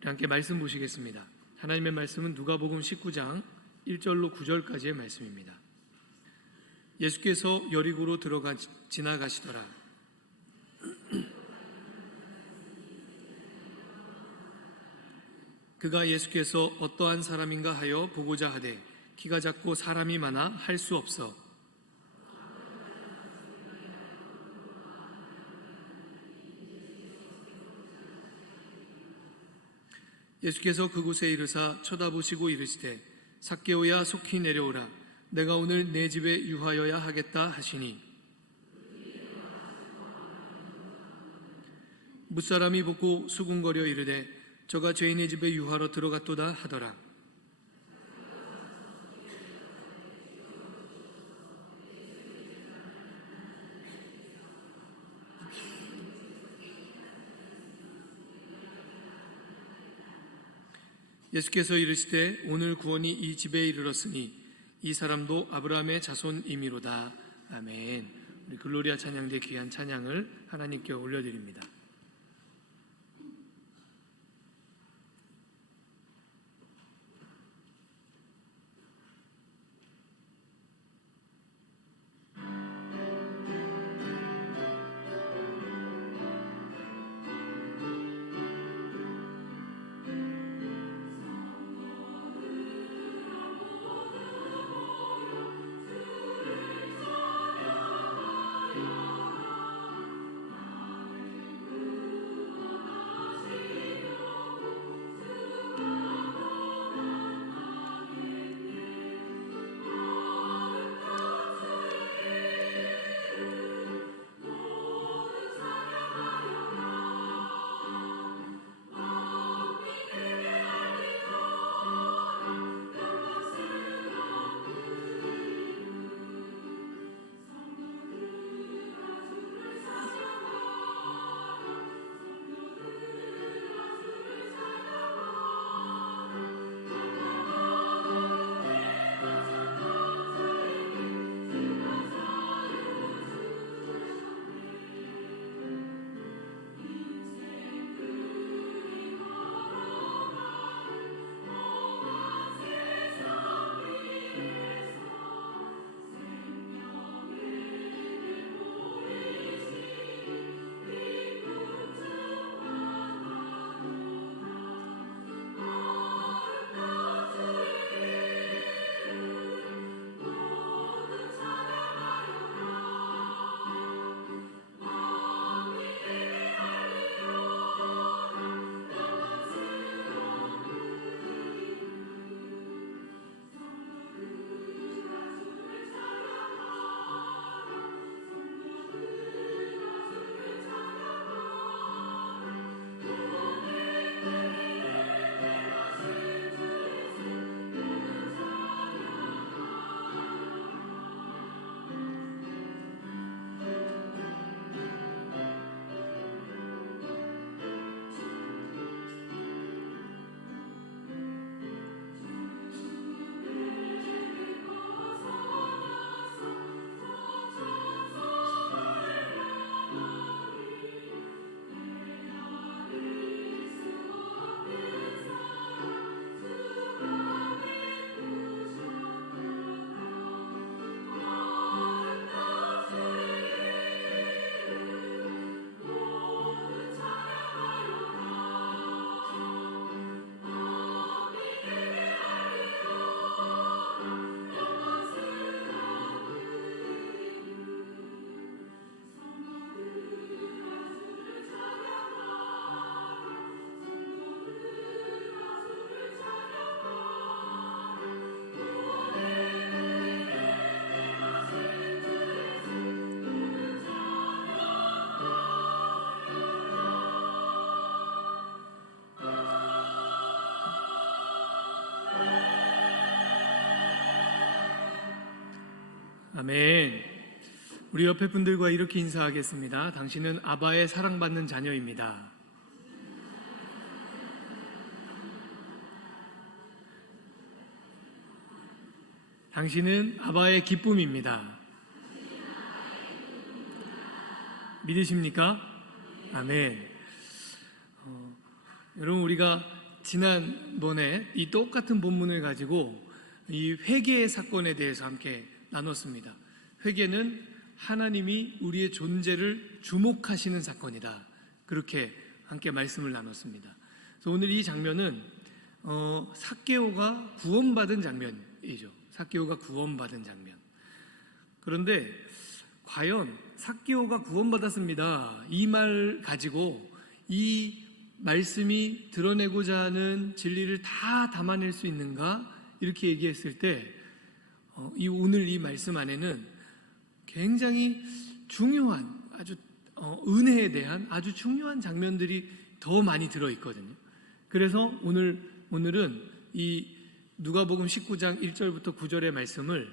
우리 함께 말씀 보시겠습니다. 하나님의 말씀은 누가복음 19장 1절로 9절까지의 말씀입니다. 예수께서 여리고로 지나가시더라. 그가 예수께서 어떠한 사람인가 하여 보고자 하되 키가 작고 사람이 많아 할 수 없어 예수께서 그곳에 이르사 쳐다보시고 이르시되 삭개오야 속히 내려오라 내가 오늘 내 집에 유하여야 하겠다 하시니 무사람이 보고 수군거려 이르되 저가 죄인의 집에 유하러 들어갔도다 하더라. 예수께서 이르시되 오늘 구원이 이 집에 이르렀으니 이 사람도 아브라함의 자손이미로다. 아멘. 우리 글로리아 찬양대 귀한 찬양을 하나님께 올려드립니다. 아멘. 우리 옆에 분들과 이렇게 인사하겠습니다. 당신은 아바의 사랑받는 자녀입니다. 당신은 아바의 기쁨입니다. 믿으십니까? 아멘. 여러분, 우리가 지난번에 이 똑같은 본문을 가지고 이 회개의 사건에 대해서 함께 나눴습니다. 회개는 하나님이 우리의 존재를 주목하시는 사건이다. 그렇게 함께 말씀을 나눴습니다. 그래서 오늘 이 장면은 삭개오가 구원받은 장면이죠. 삭개오가 구원받은 장면. 그런데 과연 삭개오가 구원받았습니다, 이 말 가지고 이 말씀이 드러내고자 하는 진리를 다 담아낼 수 있는가? 이렇게 얘기했을 때 오늘 이 말씀 안에는 굉장히 중요한 아주 은혜에 대한 아주 중요한 장면들이 더 많이 들어있거든요. 그래서 오늘은 이 누가복음 19장 1절부터 9절의 말씀을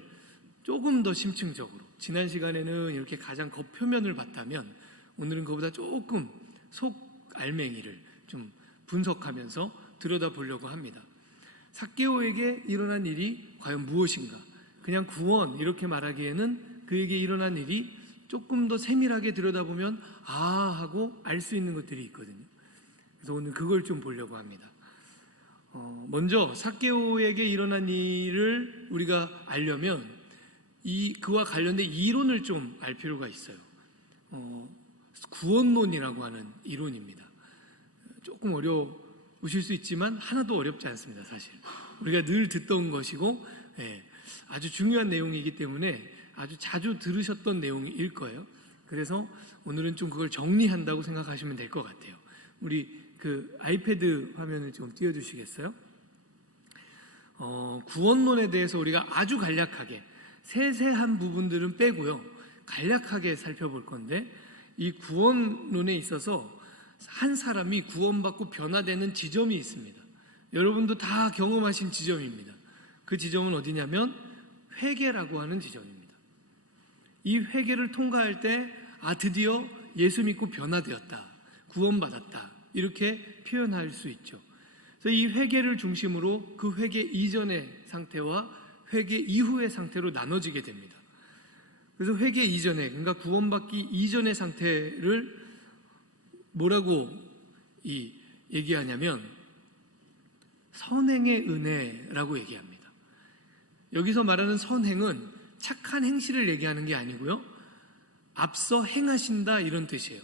조금 더 심층적으로, 지난 시간에는 이렇게 가장 겉표면을 봤다면 오늘은 그보다 조금 속 알맹이를 좀 분석하면서 들여다보려고 합니다. 삭개오에게 일어난 일이 과연 무엇인가? 그냥 구원 이렇게 말하기에는 그에게 일어난 일이 조금 더 세밀하게 들여다보면 하고 알 수 있는 것들이 있거든요. 그래서 오늘 그걸 좀 보려고 합니다. 먼저 삭개오에게 일어난 일을 우리가 알려면 그와 관련된 이론을 좀 알 필요가 있어요. 구원론이라고 하는 이론입니다. 조금 어려우실 수 있지만 하나도 어렵지 않습니다. 사실 우리가 늘 듣던 것이고 아주 중요한 내용이기 때문에 아주 자주 들으셨던 내용일 거예요. 그래서 오늘은 좀 그걸 정리한다고 생각하시면 될 것 같아요. 우리 그 아이패드 화면을 좀 띄워주시겠어요? 구원론에 대해서 우리가 아주 간략하게, 세세한 부분들은 빼고요, 간략하게 살펴볼 건데, 이 구원론에 있어서 한 사람이 구원받고 변화되는 지점이 있습니다. 여러분도 다 경험하신 지점입니다. 그 지점은 어디냐면 회개라고 하는 지점입니다. 이 회개를 통과할 때 드디어 예수 믿고 변화되었다, 구원받았다, 이렇게 표현할 수 있죠. 그래서 이 회개를 중심으로 그 회개 이전의 상태와 회개 이후의 상태로 나눠지게 됩니다. 그래서 회개 이전에, 그러니까 구원받기 이전의 상태를 뭐라고 얘기하냐면 선행의 은혜라고 얘기합니다. 여기서 말하는 선행은 착한 행실을 얘기하는 게 아니고요, 앞서 행하신다, 이런 뜻이에요.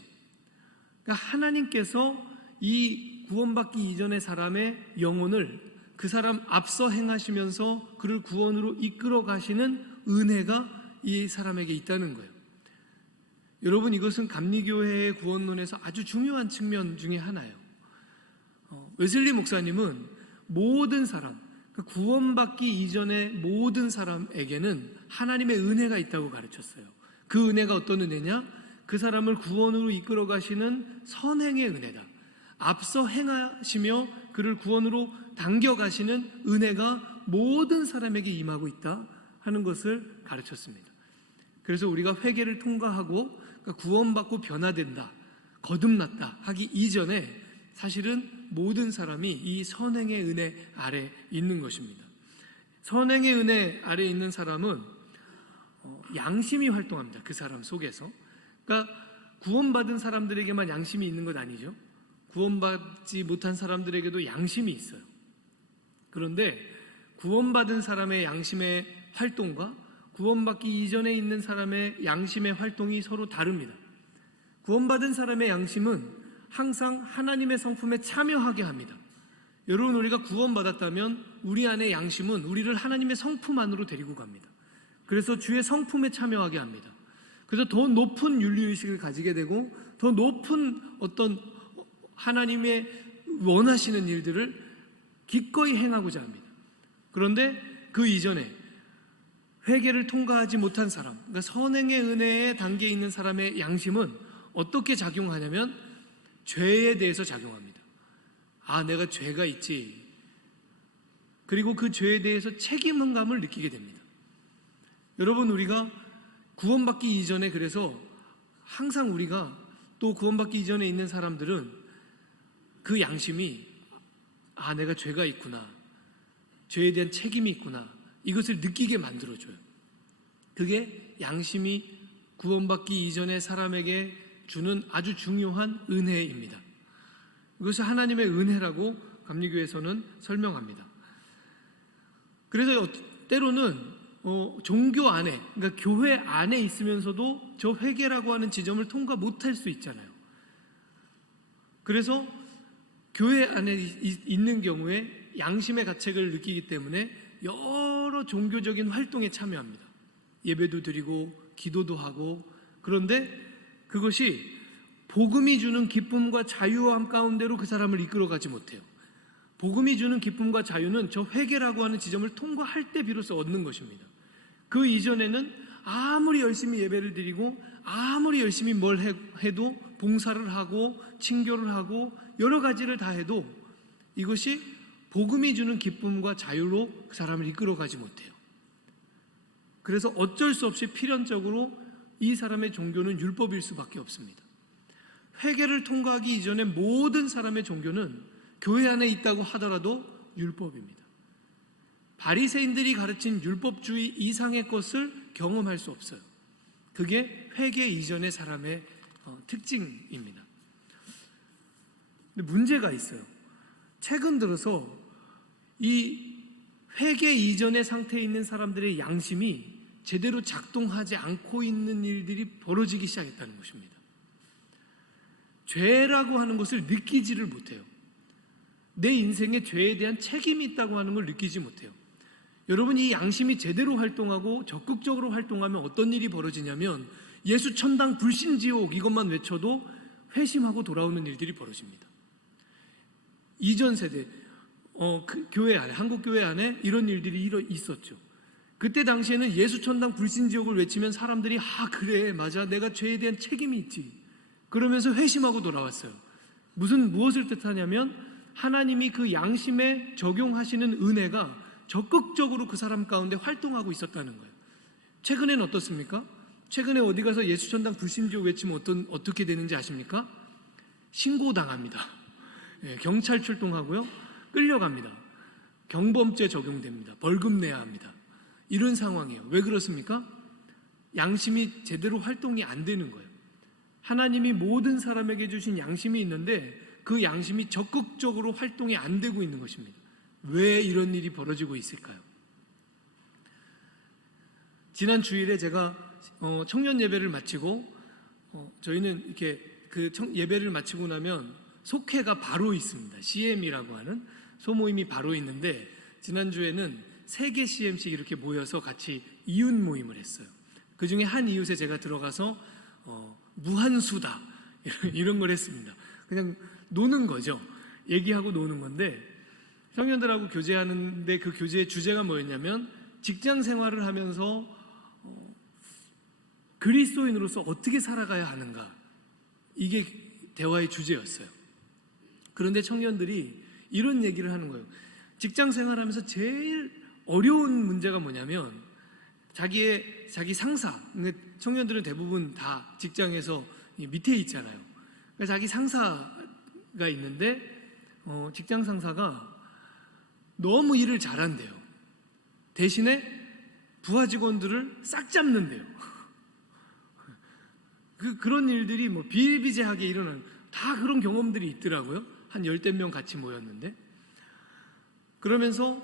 그러니까 하나님께서 이 구원받기 이전의 사람의 영혼을 그 사람 앞서 행하시면서 그를 구원으로 이끌어 가시는 은혜가 이 사람에게 있다는 거예요. 여러분, 이것은 감리교회의 구원론에서 아주 중요한 측면 중에 하나예요. 웨슬리 목사님은 모든 사람, 구원받기 이전의 모든 사람에게는 하나님의 은혜가 있다고 가르쳤어요. 그 은혜가 어떤 은혜냐? 그 사람을 구원으로 이끌어 가시는 선행의 은혜다. 앞서 행하시며 그를 구원으로 당겨가시는 은혜가 모든 사람에게 임하고 있다 하는 것을 가르쳤습니다. 그래서 우리가 회개를 통과하고 구원받고 변화된다, 거듭났다 하기 이전에 사실은 모든 사람이 이 선행의 은혜 아래 있는 것입니다. 선행의 은혜 아래 있는 사람은 양심이 활동합니다. 그 사람 속에서. 그러니까 구원받은 사람들에게만 양심이 있는 것 아니죠. 구원받지 못한 사람들에게도 양심이 있어요. 그런데 구원받은 사람의 양심의 활동과 구원받기 이전에 있는 사람의 양심의 활동이 서로 다릅니다. 구원받은 사람의 양심은 항상 하나님의 성품에 참여하게 합니다. 여러분, 우리가 구원받았다면 우리 안의 양심은 우리를 하나님의 성품 안으로 데리고 갑니다. 그래서 주의 성품에 참여하게 합니다. 그래서 더 높은 윤리의식을 가지게 되고 더 높은 어떤 하나님의 원하시는 일들을 기꺼이 행하고자 합니다. 그런데 그 이전에 회개를 통과하지 못한 사람, 그러니까 선행의 은혜의 단계에 있는 사람의 양심은 어떻게 작용하냐면 죄에 대해서 작용합니다. 내가 죄가 있지. 그리고 그 죄에 대해서 책임감을 느끼게 됩니다. 여러분, 우리가 구원받기 이전에, 그래서 항상 우리가 또 구원받기 이전에 있는 사람들은 그 양심이 내가 죄가 있구나, 죄에 대한 책임이 있구나, 이것을 느끼게 만들어줘요. 그게 양심이 구원받기 이전의 사람에게 주는 아주 중요한 은혜입니다. 이것이 하나님의 은혜라고 감리교에서는 설명합니다. 그래서 때로는 종교 안에, 그러니까 교회 안에 있으면서도 저 회개라고 하는 지점을 통과 못할 수 있잖아요. 그래서 교회 안에 있는 경우에 양심의 가책을 느끼기 때문에 여러 종교적인 활동에 참여합니다. 예배도 드리고 기도도 하고. 그런데 그것이 복음이 주는 기쁨과 자유함 가운데로 그 사람을 이끌어가지 못해요. 복음이 주는 기쁨과 자유는 저 회개라고 하는 지점을 통과할 때 비로소 얻는 것입니다. 그 이전에는 아무리 열심히 예배를 드리고 아무리 열심히 뭘 해도 봉사를 하고 친교를 하고 여러 가지를 다 해도 이것이 복음이 주는 기쁨과 자유로 그 사람을 이끌어가지 못해요. 그래서 어쩔 수 없이 필연적으로 이 사람의 종교는 율법일 수밖에 없습니다. 회개를 통과하기 이전에 모든 사람의 종교는 교회 안에 있다고 하더라도 율법입니다. 바리새인들이 가르친 율법주의 이상의 것을 경험할 수 없어요. 그게 회개 이전의 사람의 특징입니다. 근데 문제가 있어요. 최근 들어서 이 회개 이전의 상태에 있는 사람들의 양심이 제대로 작동하지 않고 있는 일들이 벌어지기 시작했다는 것입니다. 죄라고 하는 것을 느끼지를 못해요. 내 인생에 죄에 대한 책임이 있다고 하는 걸 느끼지 못해요. 여러분, 이 양심이 제대로 활동하고 적극적으로 활동하면 어떤 일이 벌어지냐면 예수 천당 불신지옥 이것만 외쳐도 회심하고 돌아오는 일들이 벌어집니다. 이전 세대 그 교회 안에, 한국 교회 안에 이런 일들이 있었죠. 그때 당시에는 예수 천당 불신지옥을 외치면 사람들이 그래 맞아 내가 죄에 대한 책임이 있지 그러면서 회심하고 돌아왔어요. 무엇을 뜻하냐면 하나님이 그 양심에 적용하시는 은혜가 적극적으로 그 사람 가운데 활동하고 있었다는 거예요. 최근엔 어떻습니까? 최근에 어디 가서 예수 천당 불신지옥 외치면 어떻게 되는지 아십니까? 신고당합니다. 경찰 출동하고요. 끌려갑니다. 경범죄 적용됩니다. 벌금 내야 합니다. 이런 상황이에요. 왜 그렇습니까? 양심이 제대로 활동이 안 되는 거예요. 하나님이 모든 사람에게 주신 양심이 있는데 그 양심이 적극적으로 활동이 안 되고 있는 것입니다. 왜 이런 일이 벌어지고 있을까요? 지난 주일에 제가 청년 예배를 마치고 저희는 이렇게 그 예배를 마치고 나면 속회가 바로 있습니다. CM이라고 하는 소모임이 바로 있는데 지난주에는 3개 CM씩 이렇게 모여서 같이 이웃 모임을 했어요. 그 중에 한 이웃에 제가 들어가서 무한수다 이런 걸 했습니다. 그냥 노는 거죠. 얘기하고 노는 건데 청년들하고 교제하는데 그 교제의 주제가 뭐였냐면 직장 생활을 하면서 그리스도인으로서 어떻게 살아가야 하는가, 이게 대화의 주제였어요. 그런데 청년들이 이런 얘기를 하는 거예요. 직장 생활하면서 제일 어려운 문제가 뭐냐면 자기 상사, 청년들은 대부분 다 직장에서 밑에 있잖아요. 그러니까 자기 상사가 있는데 직장 상사가 너무 일을 잘한대요. 대신에 부하 직원들을 싹 잡는데요. 그런 일들이 비일비재하게 일어나는, 다 그런 경험들이 있더라고요. 한 10대 명 같이 모였는데, 그러면서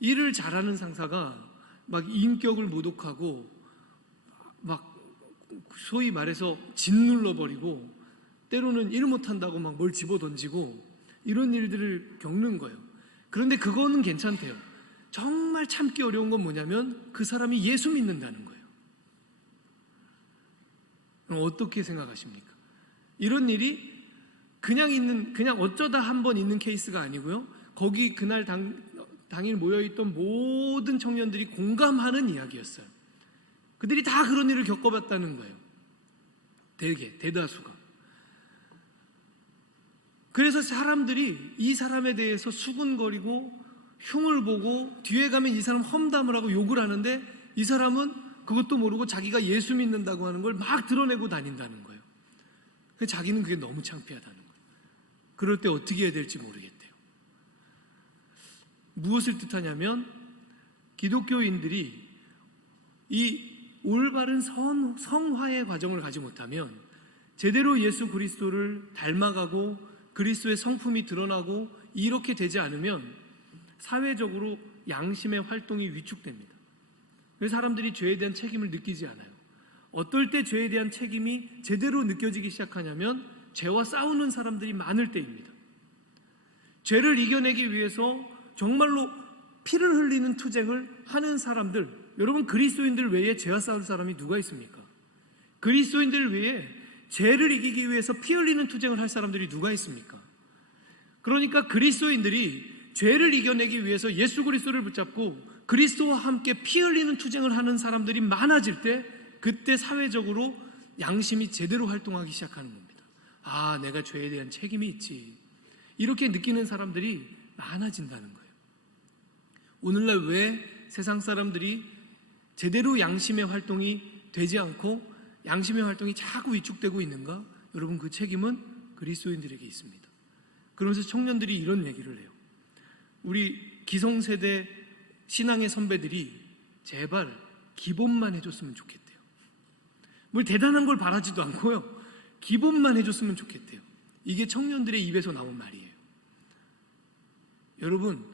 일을 잘하는 상사가 막 인격을 모독하고 막 소위 말해서 짓눌러버리고 때로는 일 못한다고 막 뭘 집어던지고 이런 일들을 겪는 거예요. 그런데 그거는 괜찮대요. 정말 참기 어려운 건 뭐냐면 그 사람이 예수 믿는다는 거예요. 그럼 어떻게 생각하십니까? 이런 일이 그냥 어쩌다 한번 있는 케이스가 아니고요. 거기 그날 당일 모여있던 모든 청년들이 공감하는 이야기였어요. 그들이 다 그런 일을 겪어봤다는 거예요. 대다수가. 그래서 사람들이 이 사람에 대해서 수군거리고 흉을 보고 뒤에 가면 이 사람 험담을 하고 욕을 하는데 이 사람은 그것도 모르고 자기가 예수 믿는다고 하는 걸 막 드러내고 다닌다는 거예요. 자기는 그게 너무 창피하다는 거예요. 그럴 때 어떻게 해야 될지 모르겠대요. 무엇을 뜻하냐면 기독교인들이 이 올바른 성화의 과정을 가지 못하면 제대로 예수 그리스도를 닮아가고 그리스도의 성품이 드러나고 이렇게 되지 않으면 사회적으로 양심의 활동이 위축됩니다. 그래서 사람들이 죄에 대한 책임을 느끼지 않아요. 어떨 때 죄에 대한 책임이 제대로 느껴지기 시작하냐면 죄와 싸우는 사람들이 많을 때입니다. 죄를 이겨내기 위해서 정말로 피를 흘리는 투쟁을 하는 사람들, 여러분 그리스도인들 외에 죄와 싸울 사람이 누가 있습니까? 그리스도인들 외에 죄를 이기기 위해서 피 흘리는 투쟁을 할 사람들이 누가 있습니까? 그러니까 그리스도인들이 죄를 이겨내기 위해서 예수 그리스도를 붙잡고 그리스도와 함께 피 흘리는 투쟁을 하는 사람들이 많아질 때 그때 사회적으로 양심이 제대로 활동하기 시작하는 겁니다. 아, 내가 죄에 대한 책임이 있지. 이렇게 느끼는 사람들이 많아진다는 거예요. 오늘날 왜 세상 사람들이 제대로 양심의 활동이 되지 않고 양심의 활동이 자꾸 위축되고 있는가? 여러분 그 책임은 그리스도인들에게 있습니다. 그러면서 청년들이 이런 얘기를 해요. 우리 기성세대 신앙의 선배들이 제발 기본만 해줬으면 좋겠대요. 뭘 대단한 걸 바라지도 않고요. 기본만 해줬으면 좋겠대요. 이게 청년들의 입에서 나온 말이에요. 여러분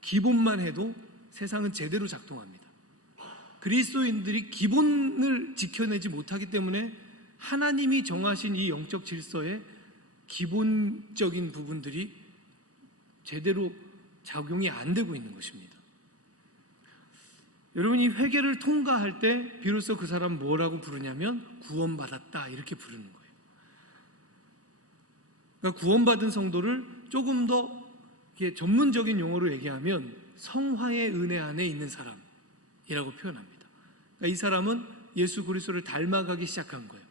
기본만 해도 세상은 제대로 작동합니다. 그리스도인들이 기본을 지켜내지 못하기 때문에 하나님이 정하신 이 영적 질서의 기본적인 부분들이 제대로 작용이 안 되고 있는 것입니다. 여러분 이 회개를 통과할 때 비로소 그 사람 뭐라고 부르냐면 구원받았다 이렇게 부르는 거예요. 그러니까 구원받은 성도를 조금 더 이렇게 전문적인 용어로 얘기하면 성화의 은혜 안에 있는 사람이라고 표현합니다. 그러니까 이 사람은 예수 그리스도를 닮아가기 시작한 거예요.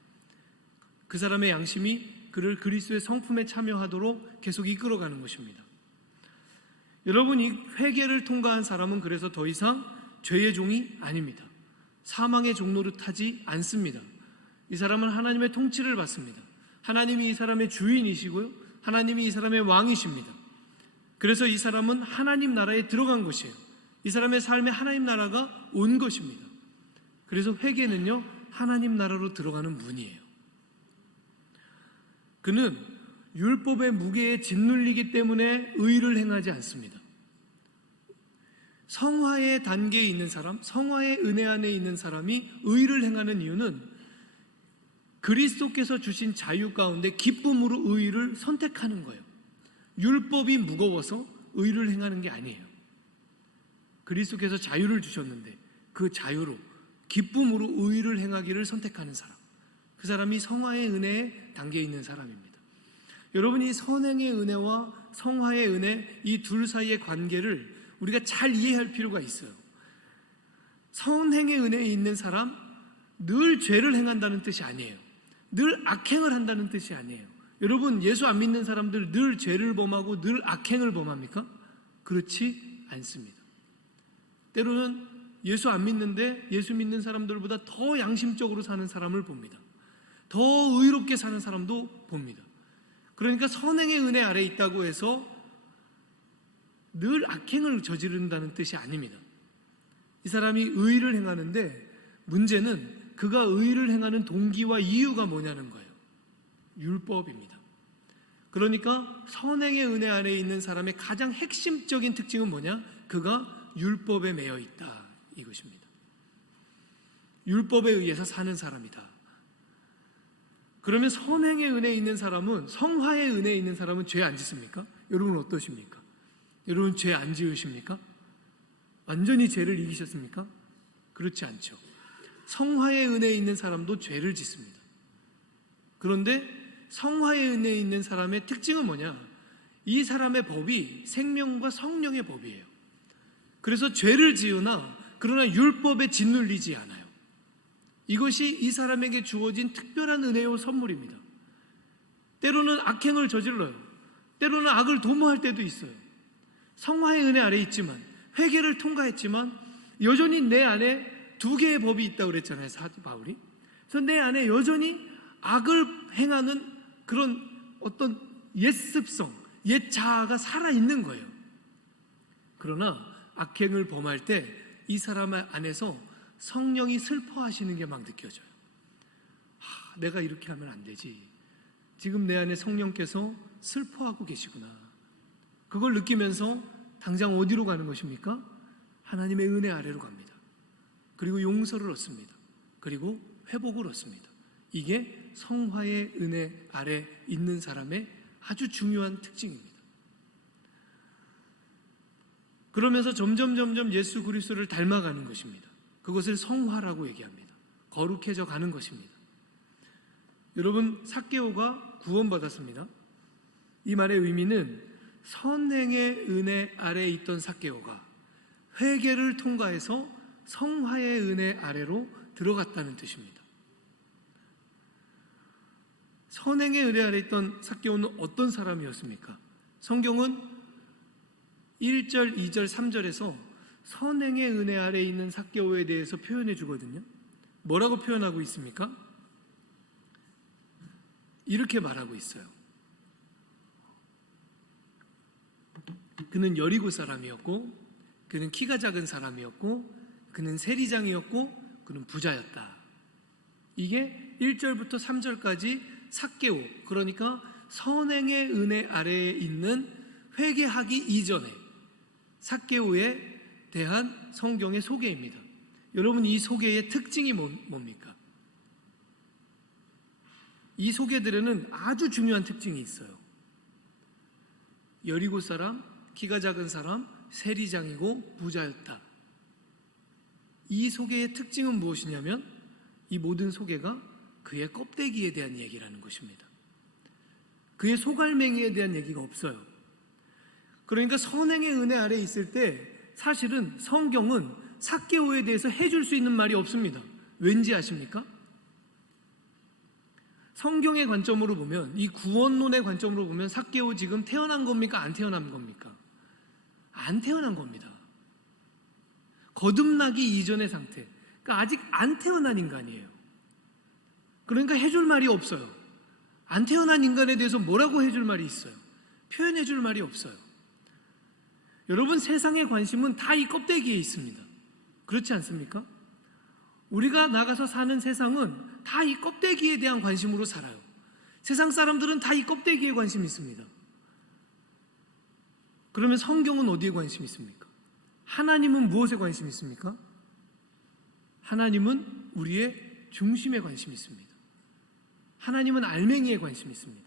그 사람의 양심이 그를 그리스도의 성품에 참여하도록 계속 이끌어가는 것입니다. 여러분 이 회개를 통과한 사람은 그래서 더 이상 죄의 종이 아닙니다. 사망의 종로를 타지 않습니다. 이 사람은 하나님의 통치를 받습니다. 하나님이 이 사람의 주인이시고요, 하나님이 이 사람의 왕이십니다. 그래서 이 사람은 하나님 나라에 들어간 것이에요. 이 사람의 삶에 하나님 나라가 온 것입니다. 그래서 회개는요 하나님 나라로 들어가는 문이에요. 그는 율법의 무게에 짓눌리기 때문에 의를 행하지 않습니다. 성화의 단계에 있는 사람, 성화의 은혜 안에 있는 사람이 의를 행하는 이유는 그리스도께서 주신 자유 가운데 기쁨으로 의를 선택하는 거예요. 율법이 무거워서 의를 행하는 게 아니에요. 그리스도께서 자유를 주셨는데 그 자유로 기쁨으로 의를 행하기를 선택하는 사람, 그 사람이 성화의 은혜의 단계에 있는 사람입니다. 여러분이 선행의 은혜와 성화의 은혜 이 둘 사이의 관계를 우리가 잘 이해할 필요가 있어요. 선행의 은혜에 있는 사람, 늘 죄를 행한다는 뜻이 아니에요. 늘 악행을 한다는 뜻이 아니에요. 여러분 예수 안 믿는 사람들 늘 죄를 범하고 늘 악행을 범합니까? 그렇지 않습니다. 때로는 예수 안 믿는데 예수 믿는 사람들보다 더 양심적으로 사는 사람을 봅니다. 더 의롭게 사는 사람도 봅니다. 그러니까 선행의 은혜 아래에 있다고 해서 늘 악행을 저지른다는 뜻이 아닙니다. 이 사람이 의를 행하는데 문제는 그가 의를 행하는 동기와 이유가 뭐냐는 거예요. 율법입니다. 그러니까 선행의 은혜 안에 있는 사람의 가장 핵심적인 특징은 뭐냐? 그가 율법에 매여 있다 이것입니다. 율법에 의해서 사는 사람이다. 그러면 선행의 은혜에 있는 사람은, 성화의 은혜에 있는 사람은 죄 안 짓습니까? 여러분 어떠십니까? 여러분 죄 안 지으십니까? 완전히 죄를 이기셨습니까? 그렇지 않죠. 성화의 은혜에 있는 사람도 죄를 짓습니다. 그런데 성화의 은혜에 있는 사람의 특징은 뭐냐? 이 사람의 법이 생명과 성령의 법이에요. 그래서 죄를 지으나 그러나 율법에 짓눌리지 않아요. 이것이 이 사람에게 주어진 특별한 은혜요 선물입니다. 때로는 악행을 저질러요. 때로는 악을 도모할 때도 있어요. 성화의 은혜 아래 있지만, 회개를 통과했지만 여전히 내 안에 두 개의 법이 있다고 그랬잖아요, 사도 바울이. 그래서 내 안에 여전히 악을 행하는 그런 어떤 옛습성, 옛 자아가 살아있는 거예요. 그러나 악행을 범할 때 이 사람 안에서 성령이 슬퍼하시는 게 막 느껴져요. 내가 이렇게 하면 안 되지. 지금 내 안에 성령께서 슬퍼하고 계시구나. 그걸 느끼면서 당장 어디로 가는 것입니까? 하나님의 은혜 아래로 갑니다. 그리고 용서를 얻습니다. 그리고 회복을 얻습니다. 이게 성화의 은혜 아래 있는 사람의 아주 중요한 특징입니다. 그러면서 점점 예수 그리스도를 닮아가는 것입니다. 그것을 성화라고 얘기합니다. 거룩해져 가는 것입니다. 여러분, 삭개오가 구원받았습니다. 이 말의 의미는 선행의 은혜 아래에 있던 삭개오가 회개를 통과해서 성화의 은혜 아래로 들어갔다는 뜻입니다. 선행의 은혜 아래에 있던 삭개오는 어떤 사람이었습니까? 성경은 1절, 2절, 3절에서 선행의 은혜 아래에 있는 삭개오에 대해서 표현해 주거든요. 뭐라고 표현하고 있습니까? 이렇게 말하고 있어요. 그는 여리고 사람이었고, 그는 키가 작은 사람이었고, 그는 세리장이었고, 그는 부자였다. 이게 1절부터 3절까지 삭개오, 그러니까 선행의 은혜 아래에 있는 회개하기 이전에 삭개오에 대한 성경의 소개입니다. 여러분, 이 소개의 특징이 뭡니까? 이 소개들에는 아주 중요한 특징이 있어요. 여리고 사람, 키가 작은 사람, 세리장이고 부자였다. 이 소개의 특징은 무엇이냐면 이 모든 소개가 그의 껍데기에 대한 얘기라는 것입니다. 그의 소갈맹이에 대한 얘기가 없어요. 그러니까 선행의 은혜 아래에 있을 때 사실은 성경은 삭개오에 대해서 해줄 수 있는 말이 없습니다. 왠지 아십니까? 성경의 관점으로 보면, 이 구원론의 관점으로 보면 삭개오 지금 태어난 겁니까? 안 태어난 겁니까? 안 태어난 겁니다. 거듭나기 이전의 상태. 그러니까 아직 안 태어난 인간이에요. 그러니까 해줄 말이 없어요. 안 태어난 인간에 대해서 뭐라고 해줄 말이 있어요? 표현해줄 말이 없어요. 여러분, 세상의 관심은 다 이 껍데기에 있습니다. 그렇지 않습니까? 우리가 나가서 사는 세상은 다 이 껍데기에 대한 관심으로 살아요. 세상 사람들은 다 이 껍데기에 관심이 있습니다. 그러면 성경은 어디에 관심이 있습니까? 하나님은 무엇에 관심이 있습니까? 하나님은 우리의 중심에 관심이 있습니다. 하나님은 알맹이에 관심이 있습니다.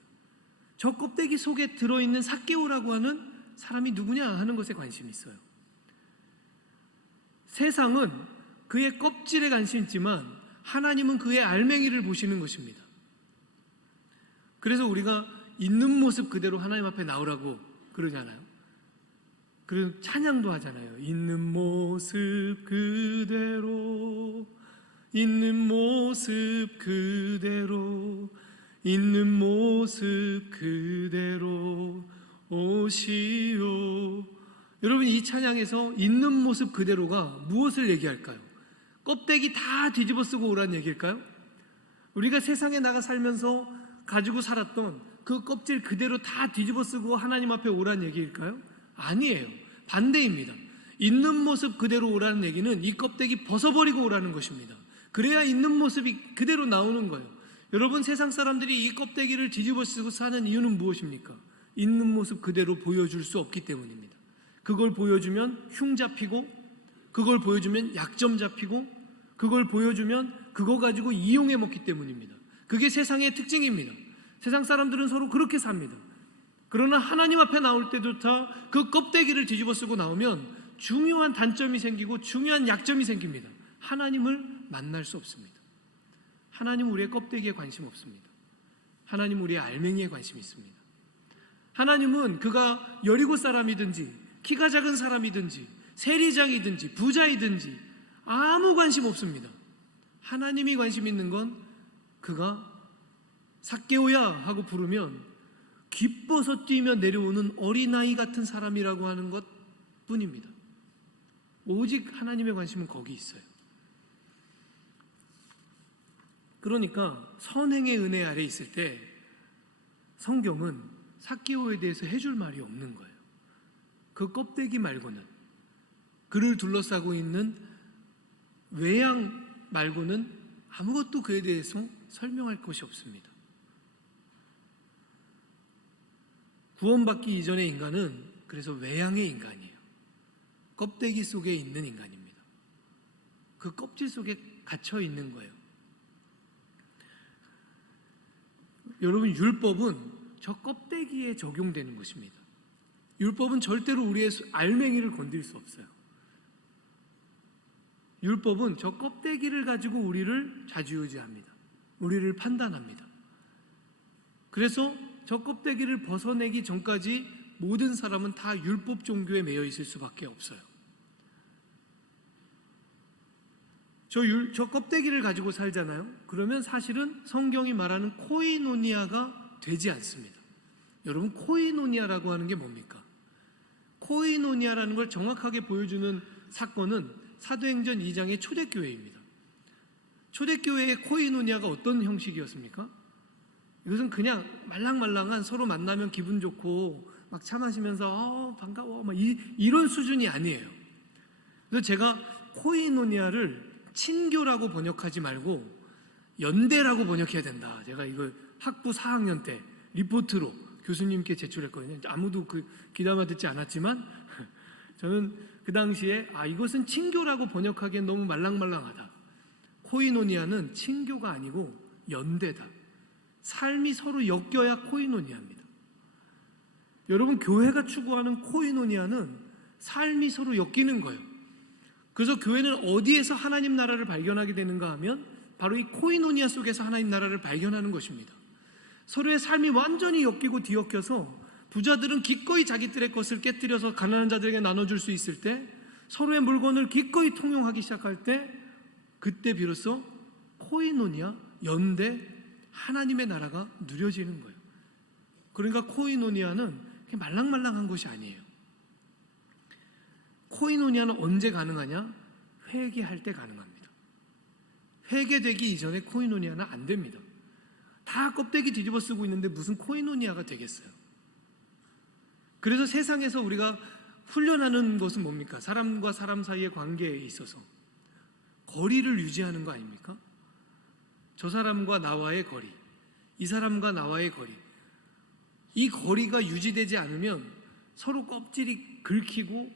저 껍데기 속에 들어있는 삭개오라고 하는 사람이 누구냐 하는 것에 관심이 있어요. 세상은 그의 껍질에 관심이 있지만 하나님은 그의 알맹이를 보시는 것입니다. 그래서 우리가 있는 모습 그대로 하나님 앞에 나오라고 그러잖아요. 그리고 찬양도 하잖아요. 있는 모습 그대로, 있는 모습 그대로, 있는 모습 그대로 오시오. 여러분, 이 찬양에서 있는 모습 그대로가 무엇을 얘기할까요? 껍데기 다 뒤집어 쓰고 오라는 얘기일까요? 우리가 세상에 나가 살면서 가지고 살았던 그 껍질 그대로 다 뒤집어 쓰고 하나님 앞에 오라는 얘기일까요? 아니에요. 반대입니다. 있는 모습 그대로 오라는 얘기는 이 껍데기 벗어버리고 오라는 것입니다. 그래야 있는 모습이 그대로 나오는 거예요. 여러분, 세상 사람들이 이 껍데기를 뒤집어 쓰고 사는 이유는 무엇입니까? 있는 모습 그대로 보여줄 수 없기 때문입니다. 그걸 보여주면 흉 잡히고, 그걸 보여주면 약점 잡히고, 그걸 보여주면 그거 가지고 이용해 먹기 때문입니다. 그게 세상의 특징입니다. 세상 사람들은 서로 그렇게 삽니다. 그러나 하나님 앞에 나올 때도 다 그 껍데기를 뒤집어 쓰고 나오면 중요한 단점이 생기고 중요한 약점이 생깁니다. 하나님을 만날 수 없습니다. 하나님은 우리의 껍데기에 관심 없습니다. 하나님은 우리의 알맹이에 관심이 있습니다. 하나님은 그가 여리고 사람이든지 키가 작은 사람이든지 세리장이든지 부자이든지 아무 관심 없습니다. 하나님이 관심 있는 건 그가 삭개오야 하고 부르면 기뻐서 뛰며 내려오는 어린아이 같은 사람이라고 하는 것 뿐입니다. 오직 하나님의 관심은 거기 있어요. 그러니까 선행의 은혜 아래 있을 때 성경은 삭개오에 대해서 해줄 말이 없는 거예요. 그 껍데기 말고는, 그를 둘러싸고 있는 외양 말고는 아무것도 그에 대해서 설명할 것이 없습니다. 구원받기 이전의 인간은 그래서 외양의 인간이에요. 껍데기 속에 있는 인간입니다. 그 껍질 속에 갇혀 있는 거예요. 여러분, 율법은 저 껍데기에 적용되는 것입니다. 율법은 절대로 우리의 알맹이를 건드릴 수 없어요. 율법은 저 껍데기를 가지고 우리를 좌지우지합니다. 우리를 판단합니다. 그래서 저 껍데기를 벗어내기 전까지 모든 사람은 다 율법 종교에 매여 있을 수밖에 없어요. 저 껍데기를 가지고 살잖아요. 그러면 사실은 성경이 말하는 코이노니아가 되지 않습니다. 여러분, 코이노니아라고 하는 게 뭡니까? 코이노니아라는 걸 정확하게 보여주는 사건은 사도행전 2장의 초대교회입니다. 초대교회의 코이노니아가 어떤 형식이었습니까? 이것은 그냥 말랑말랑한, 서로 만나면 기분 좋고 막 차 마시면서 반가워 막 이런 수준이 아니에요. 그래서 제가 코이노니아를 친교라고 번역하지 말고 연대라고 번역해야 된다. 제가 이거 학부 4학년 때 리포트로 교수님께 제출했거든요. 아무도 그 귀담아 듣지 않았지만 저는 그 당시에 이것은 친교라고 번역하기엔 너무 말랑말랑하다. 코이노니아는 친교가 아니고 연대다. 삶이 서로 엮여야 코이노니아입니다. 여러분, 교회가 추구하는 코이노니아는 삶이 서로 엮이는 거예요. 그래서 교회는 어디에서 하나님 나라를 발견하게 되는가 하면 바로 이 코이노니아 속에서 하나님 나라를 발견하는 것입니다. 서로의 삶이 완전히 엮이고 뒤엮여서 부자들은 기꺼이 자기들의 것을 깨뜨려서 가난한 자들에게 나눠줄 수 있을 때, 서로의 물건을 기꺼이 통용하기 시작할 때, 그때 비로소 코이노니아, 연대, 하나님의 나라가 누려지는 거예요. 그러니까 코이노니아는 말랑말랑한 것이 아니에요. 코이노니아는 언제 가능하냐? 회개할 때 가능합니다. 회개되기 이전에 코이노니아는 안 됩니다. 다 껍데기 뒤집어 쓰고 있는데 무슨 코이노니아가 되겠어요? 그래서 세상에서 우리가 훈련하는 것은 뭡니까? 사람과 사람 사이의 관계에 있어서 거리를 유지하는 거 아닙니까? 저 사람과 나와의 거리, 이 사람과 나와의 거리, 이 거리가 유지되지 않으면 서로 껍질이 긁히고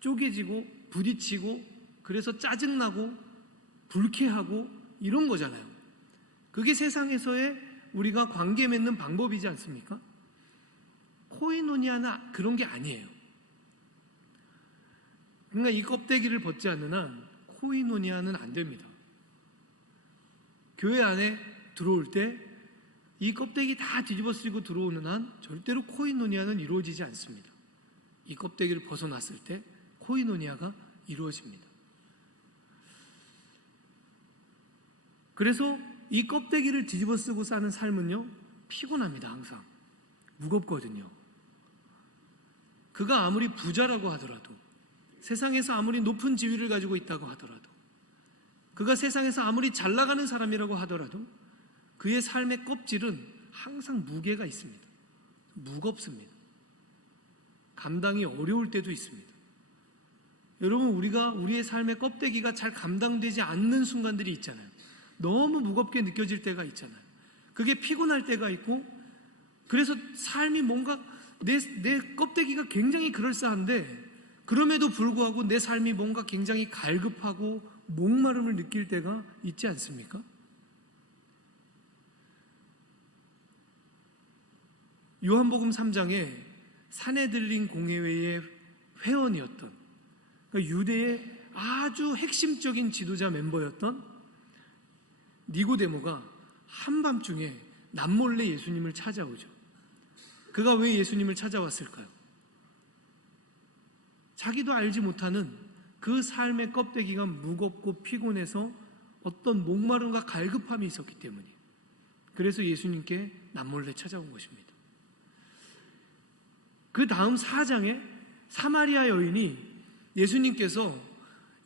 쪼개지고 부딪히고, 그래서 짜증나고 불쾌하고 이런 거잖아요. 그게 세상에서의 우리가 관계 맺는 방법이지 않습니까? 코이노니아는 그런 게 아니에요. 그러니까 이 껍데기를 벗지 않는 한 코이노니아는 안 됩니다. 교회 안에 들어올 때 이 껍데기 다 뒤집어 쓰고 들어오는 한 절대로 코이노니아는 이루어지지 않습니다. 이 껍데기를 벗어났을 때 코이노니아가 이루어집니다. 그래서 이 껍데기를 뒤집어 쓰고 사는 삶은요, 피곤합니다. 항상 무겁거든요. 그가 아무리 부자라고 하더라도, 세상에서 아무리 높은 지위를 가지고 있다고 하더라도, 그가 세상에서 아무리 잘 나가는 사람이라고 하더라도 그의 삶의 껍질은 항상 무게가 있습니다. 무겁습니다. 감당이 어려울 때도 있습니다. 여러분, 우리가 우리의 삶의 껍데기가 잘 감당되지 않는 순간들이 있잖아요. 너무 무겁게 느껴질 때가 있잖아요. 그게 피곤할 때가 있고, 그래서 삶이 뭔가 내 껍데기가 굉장히 그럴싸한데 그럼에도 불구하고 내 삶이 뭔가 굉장히 갈급하고 목마름을 느낄 때가 있지 않습니까? 요한복음 3장에 산헤들린 공회의 회원이었던, 그러니까 유대의 아주 핵심적인 지도자 멤버였던 니고데모가 한밤중에 남몰래 예수님을 찾아오죠. 그가 왜 예수님을 찾아왔을까요? 자기도 알지 못하는 그 삶의 껍데기가 무겁고 피곤해서 어떤 목마름과 갈급함이 있었기 때문이에요. 그래서 예수님께 남몰래 찾아온 것입니다. 그 다음 4장에 사마리아 여인이 예수님께서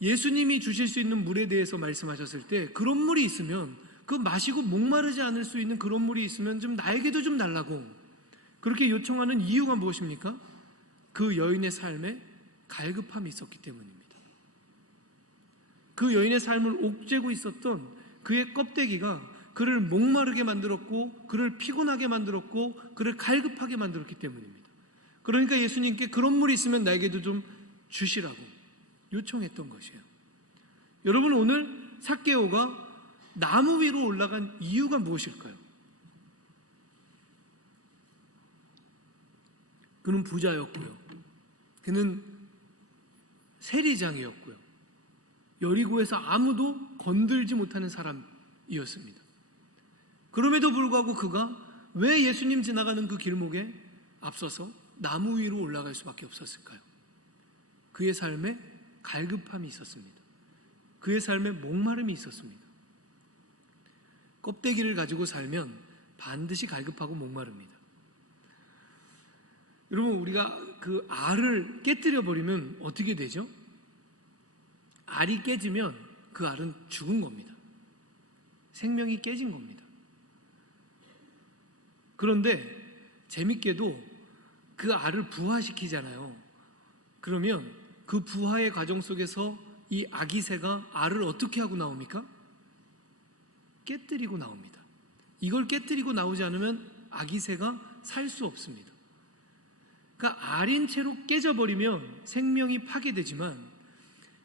예수님이 주실 수 있는 물에 대해서 말씀하셨을 때, 그런 물이 있으면, 그 마시고 목마르지 않을 수 있는 그런 물이 있으면 좀 나에게도 좀 달라고 그렇게 요청하는 이유가 무엇입니까? 그 여인의 삶에 갈급함이 있었기 때문입니다. 그 여인의 삶을 옥죄고 있었던 그의 껍데기가 그를 목마르게 만들었고, 그를 피곤하게 만들었고, 그를 갈급하게 만들었기 때문입니다. 그러니까 예수님께 그런 물이 있으면 나에게도 좀 주시라고 요청했던 것이에요. 여러분, 오늘 삭개오가 나무 위로 올라간 이유가 무엇일까요? 그는 부자였고요. 그는 세리장이었고요. 여리고에서 아무도 건들지 못하는 사람이었습니다. 그럼에도 불구하고 그가 왜 예수님 지나가는 그 길목에 앞서서 나무 위로 올라갈 수밖에 없었을까요? 그의 삶에 갈급함이 있었습니다. 그의 삶에 목마름이 있었습니다. 껍데기를 가지고 살면 반드시 갈급하고 목마릅니다. 여러분, 우리가 그 알을 깨뜨려 버리면 어떻게 되죠? 알이 깨지면 그 알은 죽은 겁니다. 생명이 깨진 겁니다. 그런데 재밌게도 그 알을 부화시키잖아요. 그러면 그 부화의 과정 속에서 이 아기새가 알을 어떻게 하고 나옵니까? 깨뜨리고 나옵니다. 이걸 깨뜨리고 나오지 않으면 아기새가 살 수 없습니다. 그러니까 알인 채로 깨져버리면 생명이 파괴되지만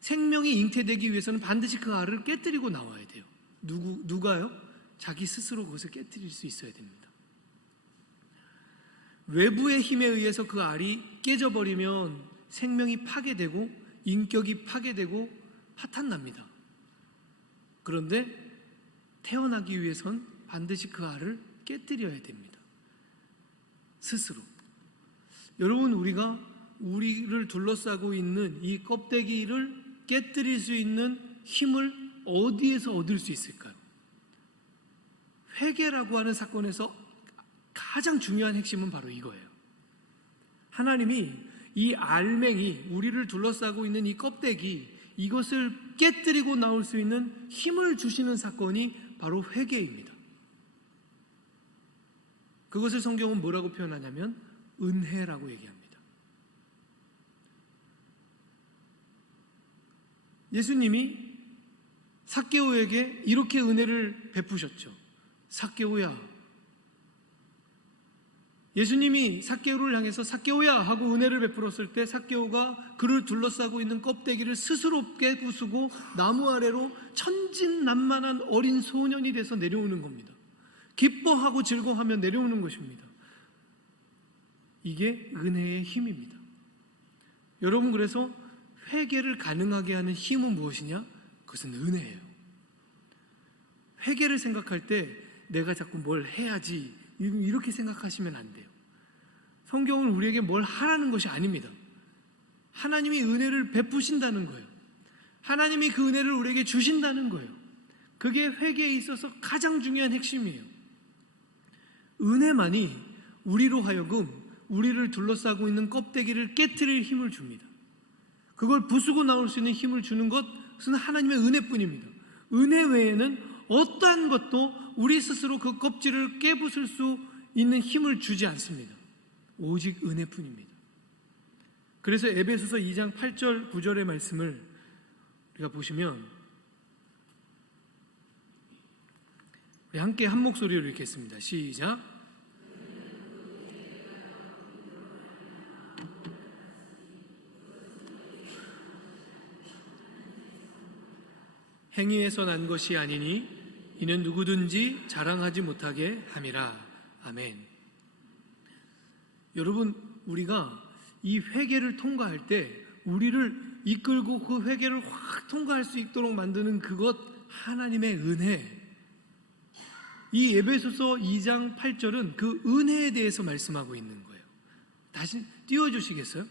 생명이 잉태되기 위해서는 반드시 그 알을 깨뜨리고 나와야 돼요. 누가요? 자기 스스로 그것을 깨뜨릴 수 있어야 됩니다. 외부의 힘에 의해서 그 알이 깨져버리면 생명이 파괴되고 인격이 파괴되고 파탄납니다. 그런데 태어나기 위해선 반드시 그 알을 깨뜨려야 됩니다. 스스로. 여러분, 우리가 우리를 둘러싸고 있는 이 껍데기를 깨뜨릴 수 있는 힘을 어디에서 얻을 수 있을까요? 회개라고 하는 사건에서 가장 중요한 핵심은 바로 이거예요. 하나님이 이 알맹이, 우리를 둘러싸고 있는 이 껍데기, 이것을 깨뜨리고 나올 수 있는 힘을 주시는 사건이 바로 회개입니다. 그것을 성경은 뭐라고 표현하냐면 은혜라고 얘기합니다. 예수님이 삭개오에게 이렇게 은혜를 베푸셨죠. 삭개오야. 예수님이 삭개오를 향해서 삭개오야 하고 은혜를 베풀었을 때 삭개오가 그를 둘러싸고 있는 껍데기를 스스로 깨부수고 나무 아래로 천진난만한 어린 소년이 돼서 내려오는 겁니다. 기뻐하고 즐거워하며 내려오는 것입니다. 이게 은혜의 힘입니다. 여러분, 그래서 회개를 가능하게 하는 힘은 무엇이냐? 그것은 은혜예요. 회개를 생각할 때 내가 자꾸 뭘 해야지 이렇게 생각하시면 안 돼요. 성경은 우리에게 뭘 하라는 것이 아닙니다. 하나님이 은혜를 베푸신다는 거예요. 하나님이 그 은혜를 우리에게 주신다는 거예요. 그게 회개에 있어서 가장 중요한 핵심이에요. 은혜만이 우리로 하여금 우리를 둘러싸고 있는 껍데기를 깨트릴 힘을 줍니다. 그걸 부수고 나올 수 있는 힘을 주는 것은 하나님의 은혜뿐입니다. 은혜 외에는 어떠한 것도 우리 스스로 그 껍질을 깨부술 수 있는 힘을 주지 않습니다. 오직 은혜뿐입니다. 그래서 에베소서 2장 8절 9절의 말씀을 우리가 보시면 우리 함께 한 목소리로 읽겠습니다. 시작. 행위에서 난 것이 아니니 이는 누구든지 자랑하지 못하게 함이라. 아멘. 여러분, 우리가 이 회개를 통과할 때 우리를 이끌고 그 회개를 확 통과할 수 있도록 만드는 그것, 하나님의 은혜. 이 에베소서 2장 8절은 그 은혜에 대해서 말씀하고 있는 거예요. 다시 띄워주시겠어요?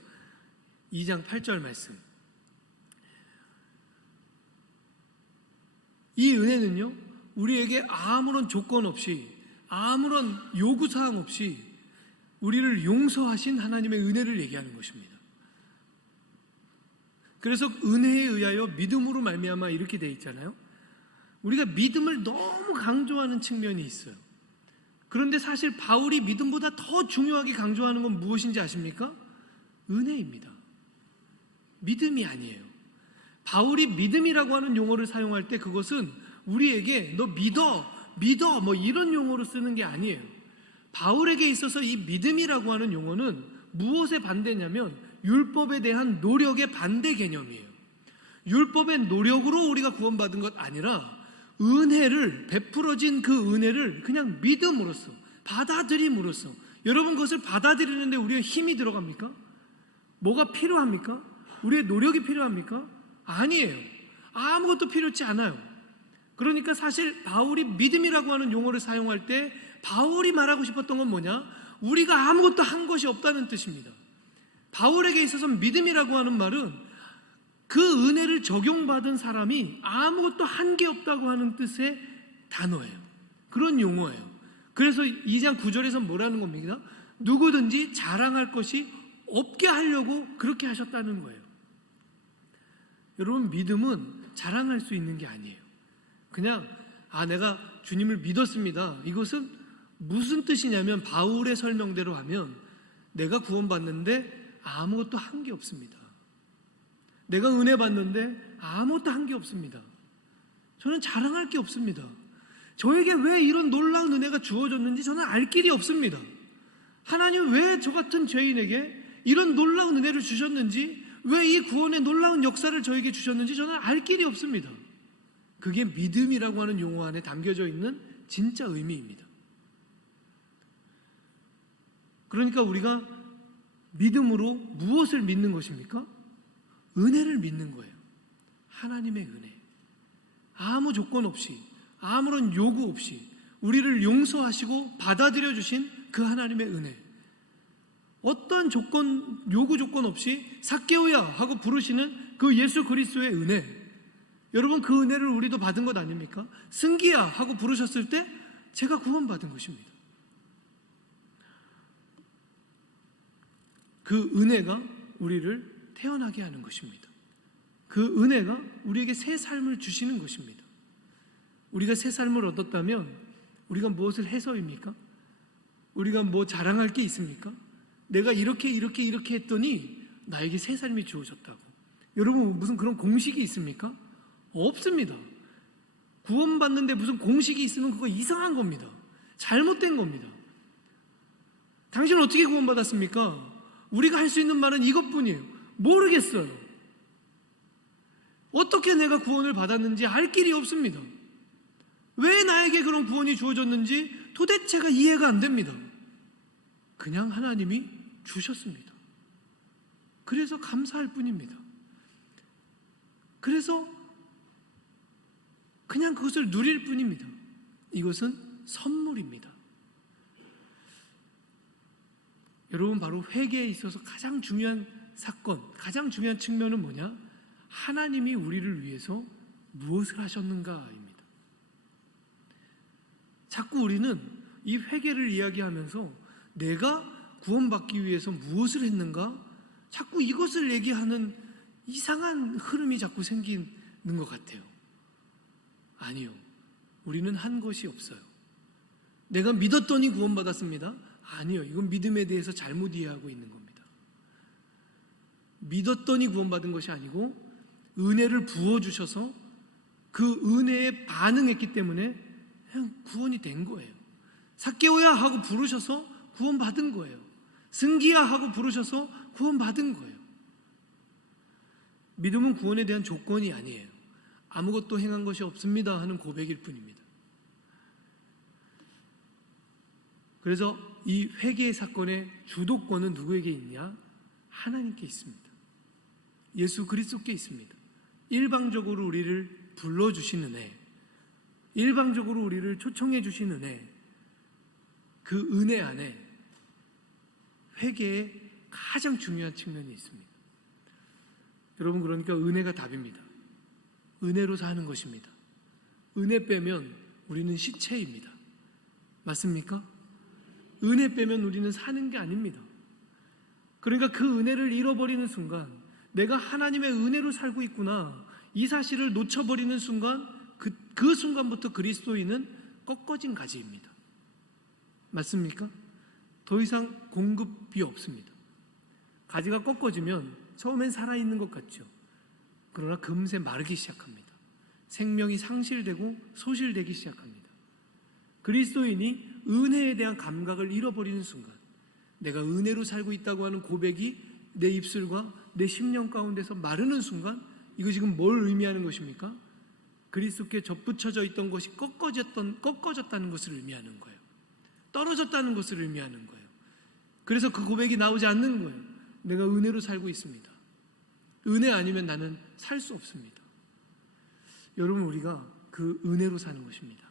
2장 8절 말씀. 이 은혜는요, 우리에게 아무런 조건 없이, 아무런 요구사항 없이 우리를 용서하신 하나님의 은혜를 얘기하는 것입니다. 그래서 은혜에 의하여 믿음으로 말미암아 이렇게 돼 있잖아요. 우리가 믿음을 너무 강조하는 측면이 있어요. 그런데 사실 바울이 믿음보다 더 중요하게 강조하는 건 무엇인지 아십니까? 은혜입니다. 믿음이 아니에요. 바울이 믿음이라고 하는 용어를 사용할 때 그것은 우리에게 너 믿어 뭐 이런 용어로 쓰는 게 아니에요. 바울에게 있어서 이 믿음이라고 하는 용어는 무엇에 반대냐면 율법에 대한 노력의 반대 개념이에요. 율법의 노력으로 우리가 구원받은 것 아니라 은혜를, 베풀어진 그 은혜를 그냥 믿음으로써, 받아들임으로써. 여러분, 그것을 받아들이는데 우리의 힘이 들어갑니까? 뭐가 필요합니까? 우리의 노력이 필요합니까? 아니에요. 아무것도 필요치 않아요. 그러니까 사실 바울이 믿음이라고 하는 용어를 사용할 때 바울이 말하고 싶었던 건 뭐냐? 우리가 아무것도 한 것이 없다는 뜻입니다. 바울에게 있어서 믿음이라고 하는 말은 그 은혜를 적용받은 사람이 아무것도 한 게 없다고 하는 뜻의 단어예요. 그런 용어예요. 그래서 2장 9절에서 뭐라는 겁니까? 누구든지 자랑할 것이 없게 하려고 그렇게 하셨다는 거예요. 여러분, 믿음은 자랑할 수 있는 게 아니에요. 그냥 내가 주님을 믿었습니다. 이것은 무슨 뜻이냐면 바울의 설명대로 하면 내가 구원받는데 아무것도 한 게 없습니다. 내가 은혜 받는데 아무것도 한 게 없습니다. 저는 자랑할 게 없습니다. 저에게 왜 이런 놀라운 은혜가 주어졌는지 저는 알 길이 없습니다. 하나님 왜 저 같은 죄인에게 이런 놀라운 은혜를 주셨는지, 왜 이 구원의 놀라운 역사를 저에게 주셨는지 저는 알 길이 없습니다. 그게 믿음이라고 하는 용어 안에 담겨져 있는 진짜 의미입니다. 그러니까 우리가 믿음으로 무엇을 믿는 것입니까? 은혜를 믿는 거예요. 하나님의 은혜. 아무 조건 없이, 아무런 요구 없이 우리를 용서하시고 받아들여 주신 그 하나님의 은혜. 어떤 조건, 요구 조건 없이 삭개오야 하고 부르시는 그 예수 그리스도의 은혜. 여러분, 그 은혜를 우리도 받은 것 아닙니까? 승기야 하고 부르셨을 때 제가 구원받은 것입니다. 그 은혜가 우리를 태어나게 하는 것입니다. 그 은혜가 우리에게 새 삶을 주시는 것입니다. 우리가 새 삶을 얻었다면 우리가 무엇을 해서입니까? 우리가 뭐 자랑할 게 있습니까? 내가 이렇게 했더니 나에게 새 삶이 주어졌다고. 여러분, 무슨 그런 공식이 있습니까? 없습니다. 구원받는데 무슨 공식이 있으면 그거 이상한 겁니다. 잘못된 겁니다. 당신은 어떻게 구원받았습니까? 우리가 할 수 있는 말은 이것뿐이에요. 모르겠어요. 어떻게 내가 구원을 받았는지 알 길이 없습니다. 왜 나에게 그런 구원이 주어졌는지 도대체가 이해가 안 됩니다. 그냥 하나님이 주셨습니다. 그래서 감사할 뿐입니다. 그래서 그냥 그것을 누릴 뿐입니다. 이것은 선물입니다. 여러분, 바로 회개에 있어서 가장 중요한 사건, 가장 중요한 측면은 뭐냐? 하나님이 우리를 위해서 무엇을 하셨는가입니다. 자꾸 우리는 이 회개를 이야기하면서 내가 구원받기 위해서 무엇을 했는가? 자꾸 이것을 얘기하는 이상한 흐름이 자꾸 생기는 것 같아요. 아니요. 우리는 한 것이 없어요. 내가 믿었더니 구원받았습니다. 아니요. 이건 믿음에 대해서 잘못 이해하고 있는 겁니다. 믿었더니 구원받은 것이 아니고 은혜를 부어주셔서 그 은혜에 반응했기 때문에 그냥 구원이 된 거예요. 삭개오야 하고 부르셔서 구원받은 거예요. 승기야 하고 부르셔서 구원받은 거예요. 믿음은 구원에 대한 조건이 아니에요. 아무것도 행한 것이 없습니다 하는 고백일 뿐입니다. 그래서 이 회개의 사건의 주도권은 누구에게 있냐? 하나님께 있습니다. 예수 그리스도께 있습니다. 일방적으로 우리를 불러주신 은혜, 일방적으로 우리를 초청해 주신 은혜, 그 은혜 안에 회개의 가장 중요한 측면이 있습니다. 여러분, 그러니까 은혜가 답입니다. 은혜로 사는 것입니다. 은혜 빼면 우리는 시체입니다. 맞습니까? 은혜 빼면 우리는 사는 게 아닙니다. 그러니까 그 은혜를 잃어버리는 순간, 내가 하나님의 은혜로 살고 있구나, 이 사실을 놓쳐버리는 순간 그 순간부터 그리스도인은 꺾어진 가지입니다. 맞습니까? 더 이상 공급이 없습니다. 가지가 꺾어지면 처음엔 살아있는 것 같죠. 그러나 금세 마르기 시작합니다. 생명이 상실되고 소실되기 시작합니다. 그리스도인이 은혜에 대한 감각을 잃어버리는 순간, 내가 은혜로 살고 있다고 하는 고백이 내 입술과 내 심령 가운데서 마르는 순간 이거 지금 뭘 의미하는 것입니까? 그리스도께 접붙여져 있던 것이 꺾어졌다는 것을 의미하는 거예요. 떨어졌다는 것을 의미하는 거예요. 그래서 그 고백이 나오지 않는 거예요. 내가 은혜로 살고 있습니다. 은혜 아니면 나는 살 수 없습니다. 여러분, 우리가 그 은혜로 사는 것입니다.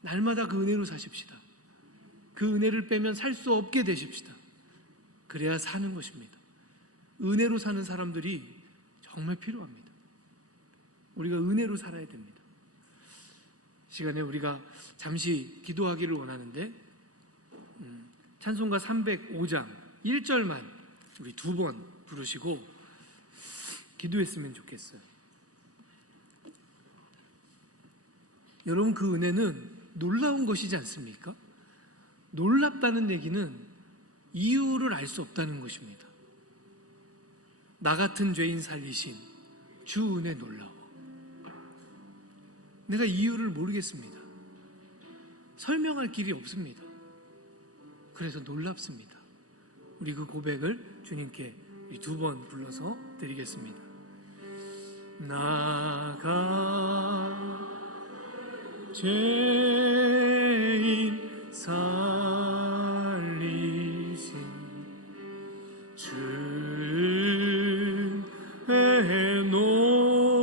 날마다 그 은혜로 사십시다. 그 은혜를 빼면 살 수 없게 되십시다. 그래야 사는 것입니다. 은혜로 사는 사람들이 정말 필요합니다. 우리가 은혜로 살아야 됩니다. 시간에 우리가 잠시 기도하기를 원하는데 찬송가 305장 1절만 우리 2번 부르시고 기도했으면 좋겠어요. 여러분, 그 은혜는 놀라운 것이지 않습니까? 놀랍다는 얘기는 이유를 알 수 없다는 것입니다. 나 같은 죄인 살리신 주 은혜 놀라워. 내가 이유를 모르겠습니다. 설명할 길이 없습니다. 그래서 놀랍습니다. 우리 그 고백을 주님께 2번 불러서 드리겠습니다. 나가 죄인 살리신 주의 놀라워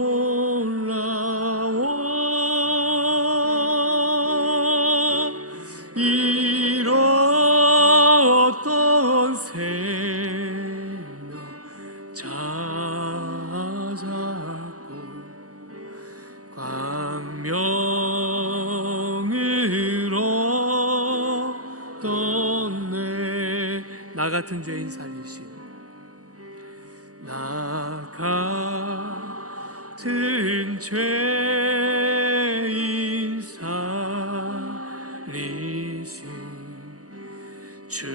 잃었던 생명 찾았고 광명을 얻었네. 나 같은 죄인 살리신 나 같은 죄인 살리신 주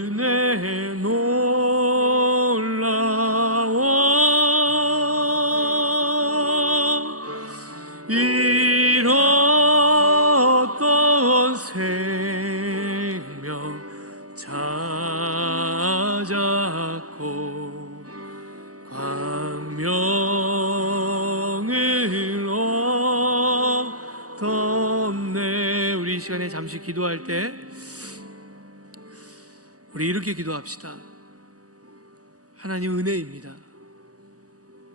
은혜 놀라워 잃었던 생명 찾았고 광명을 얻었네. 우리 이 시간에 잠시 기도할 때 우리 이렇게 기도합시다. 하나님 은혜입니다.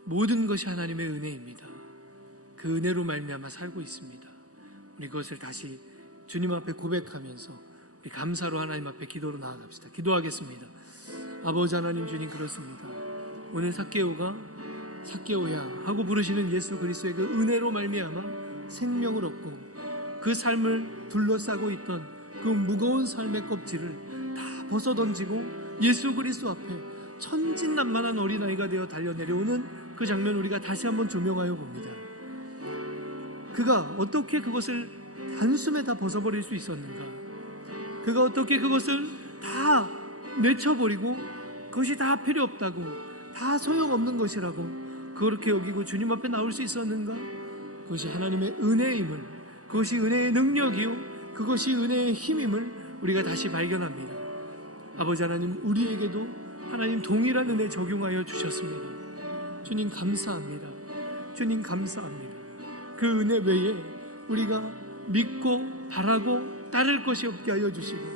모든 것이 하나님의 은혜입니다. 그 은혜로 말미암아 살고 있습니다. 우리 그것을 다시 주님 앞에 고백하면서 우리 감사로 하나님 앞에 기도로 나아갑시다. 기도하겠습니다. 아버지 하나님, 주님, 그렇습니다. 오늘 삭개오가 삭개오야 하고 부르시는 예수 그리스도의 그 은혜로 말미암아 생명을 얻고 그 삶을 둘러싸고 있던 그 무거운 삶의 껍질을 다 벗어던지고 예수 그리스도 앞에 천진난만한 어린아이가 되어 달려내려오는 그 장면 우리가 다시 한번 조명하여 봅니다. 그가 어떻게 그것을 단숨에 다 벗어버릴 수 있었는가? 그가 어떻게 그것을 다 내쳐버리고 그것이 다 필요 없다고, 다 소용없는 것이라고 그렇게 여기고 주님 앞에 나올 수 있었는가? 그것이 하나님의 은혜임을, 그것이 은혜의 능력이요 그것이 은혜의 힘임을 우리가 다시 발견합니다. 아버지 하나님, 우리에게도 하나님 동일한 은혜 적용하여 주셨습니다. 주님 감사합니다. 주님 감사합니다. 그 은혜 외에 우리가 믿고 바라고 따를 것이 없게 하여 주시고,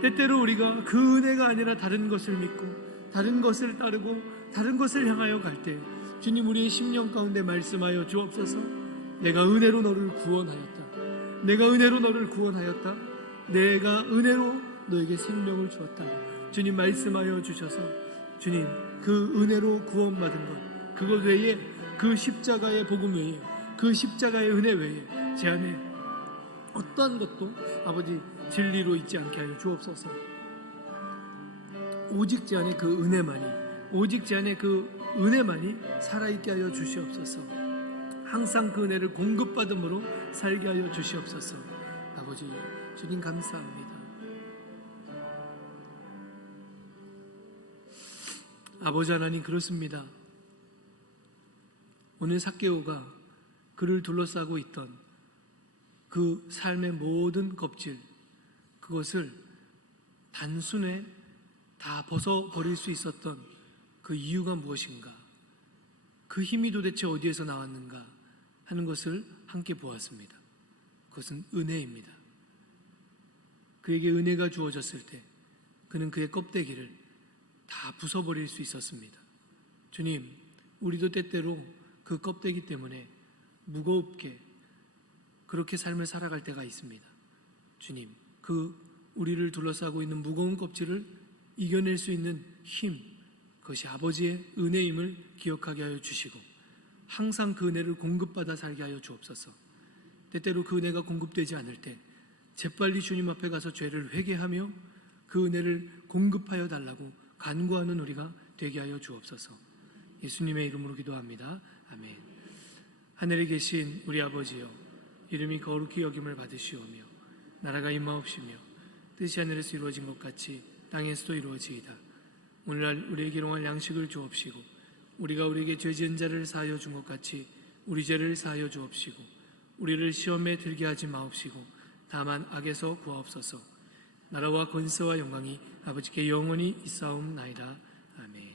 때때로 우리가 그 은혜가 아니라 다른 것을 믿고 다른 것을 따르고 다른 것을 향하여 갈 때 주님, 우리의 심령 가운데 말씀하여 주옵소서. 내가 은혜로 너를 구원하였다. 내가 은혜로 너를 구원하였다. 내가 은혜로 너에게 생명을 주었다. 주님 말씀하여 주셔서 주님, 그 은혜로 구원받은 것, 그것 외에, 그 십자가의 복음 외에, 그 십자가의 은혜 외에 제 안에 어떠한 것도 아버지 진리로 있지 않게 하여 주옵소서. 오직 제 안에 그 은혜만이, 오직 제 안에 그 은혜만이 살아있게 하여 주시옵소서. 항상 그 은혜를 공급받음으로 살게 하여 주시옵소서. 아버지 주님 감사합니다. 아버지 하나님, 그렇습니다. 오늘 삭개오가 그를 둘러싸고 있던 그 삶의 모든 겁질, 그것을 단순에 다 벗어버릴 수 있었던 그 이유가 무엇인가, 그 힘이 도대체 어디에서 나왔는가 하는 것을 함께 보았습니다. 그것은 은혜입니다. 그에게 은혜가 주어졌을 때 그는 그의 껍데기를 다 부숴버릴 수 있었습니다. 주님, 우리도 때때로 그 껍데기 때문에 무겁게 그렇게 삶을 살아갈 때가 있습니다. 주님, 그 우리를 둘러싸고 있는 무거운 껍질을 이겨낼 수 있는 힘, 그것이 아버지의 은혜임을 기억하게 하여 주시고 항상 그 은혜를 공급받아 살게 하여 주옵소서. 때때로 그 은혜가 공급되지 않을 때 재빨리 주님 앞에 가서 죄를 회개하며 그 은혜를 공급하여 달라고 간구하는 우리가 되게 하여 주옵소서. 예수님의 이름으로 기도합니다. 아멘. 하늘에 계신 우리 아버지여, 이름이 거룩히 여김을 받으시오며 나라가 임하옵시며 뜻이 하늘에서 이루어진 것 같이 땅에서도 이루어지이다. 오늘날 우리에게 일용할 양식을 주옵시고 우리가 우리에게 죄 지은 자를 사하여 준 것 같이 우리 죄를 사하여 주옵시고 우리를 시험에 들게 하지 마옵시고 다만 악에서 구하옵소서. 나라와 권세와 영광이 아버지께 영원히 있사옵나이다. 아멘.